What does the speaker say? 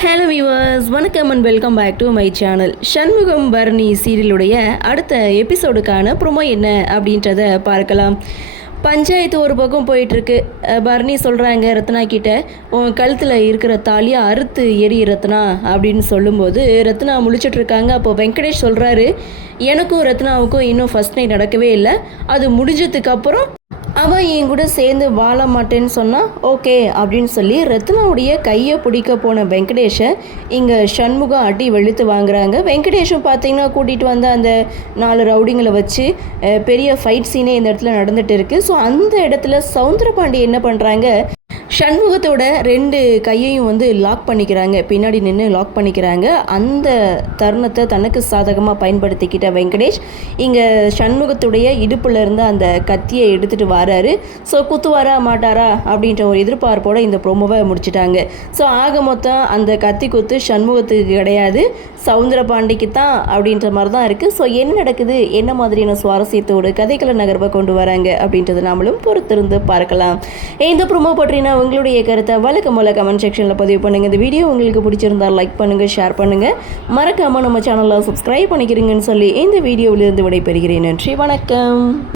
Hello viewers, வணக்கம் and welcome back to my channel. Shanmugam Bharani சீரியலுடைய அடுத்த எபிசோடுக்கான ப்ரோமோ என்ன அப்படின்றத பார்க்கலாம். பஞ்சாயத்து ஒரு பக்கம் போயிட்டுருக்கு. பரணி சொல்கிறாங்க ரத்னா கிட்ட, உன் கழுத்தில் இருக்கிற தாலியை அறுத்து எரி ரத்னா அப்படின்னு சொல்லும்போது ரத்னா முழிச்சிட்ருக்காங்க. அப்போ வெங்கடேஷ் சொல்கிறாரு, எனக்கும் ரத்னாவுக்கும் இன்னும் ஃபஸ்ட் நைட் நடக்கவே இல்லை, அது முடிஞ்சதுக்கப்புறம் அவன் என் கூட சேர்ந்து வாழ மாட்டேன்னு சொன்னால் ஓகே அப்படின்னு சொல்லி ரத்னாவுடைய கையை பிடிக்க போன வெங்கடேஷை இங்கே சண்முகம் அடி வெளுத்து வாங்குறாங்க. வெங்கடேஷும் பார்த்தீங்கன்னா கூட்டிகிட்டு வந்த அந்த 4 ரவுடிங்களை வச்சு பெரிய ஃபைட் சீனே இந்த இடத்துல நடந்துகிட்டு இருக்குது. ஸோ அந்த இடத்துல சவுந்தரபாண்டி என்ன பண்ணுறாங்க, சண்முகத்தோட 2 கையையும் லாக் பண்ணிக்கிறாங்க, பின்னாடி நின்று லாக் பண்ணிக்கிறாங்க. அந்த தருணத்தை தனக்கு சாதகமாக பயன்படுத்திக்கிட்ட வெங்கடேஷ் இங்கே சண்முகத்துடைய இடுப்பில் இருந்து அந்த கத்தியை எடுத்துகிட்டு வராரு. ஸோ குத்துவாரா மாட்டாரா அப்படின்ற ஒரு எதிர்பார்ப்போடு இந்த ப்ரோமோவை முடிச்சிட்டாங்க. ஸோ ஆக மொத்தம் அந்த கத்தி குத்து சண்முகத்துக்கு கிடையாது, சவுந்தரபாண்டிக்கு தான் அப்படின்ற மாதிரி தான் இருக்குது. ஸோ என்ன நடக்குது, என்ன மாதிரியான சுவாரஸ்யத்தோடு கதைக்கள நகர்வை கொண்டு வராங்க அப்படின்றத நாமளும் பொறுத்திருந்து பார்க்கலாம். இந்த ப்ரோமோ பற்றின உங்களுடைய கருத்தை வழக்கம் போல கமெண்ட் செக்ஷனில் பதிவு பண்ணுங்கள். இந்த வீடியோ உங்களுக்கு பிடிச்சிருந்தால் லைக் பண்ணுங்கள், ஷேர் பண்ணுங்கள், மறக்காமல் நம்ம சேனலில் சப்ஸ்கிரைப் பண்ணிக்கிறீங்கன்னு சொல்லி இந்த வீடியோவிலிருந்து விடைபெறுகிறேன். நன்றி, வணக்கம்.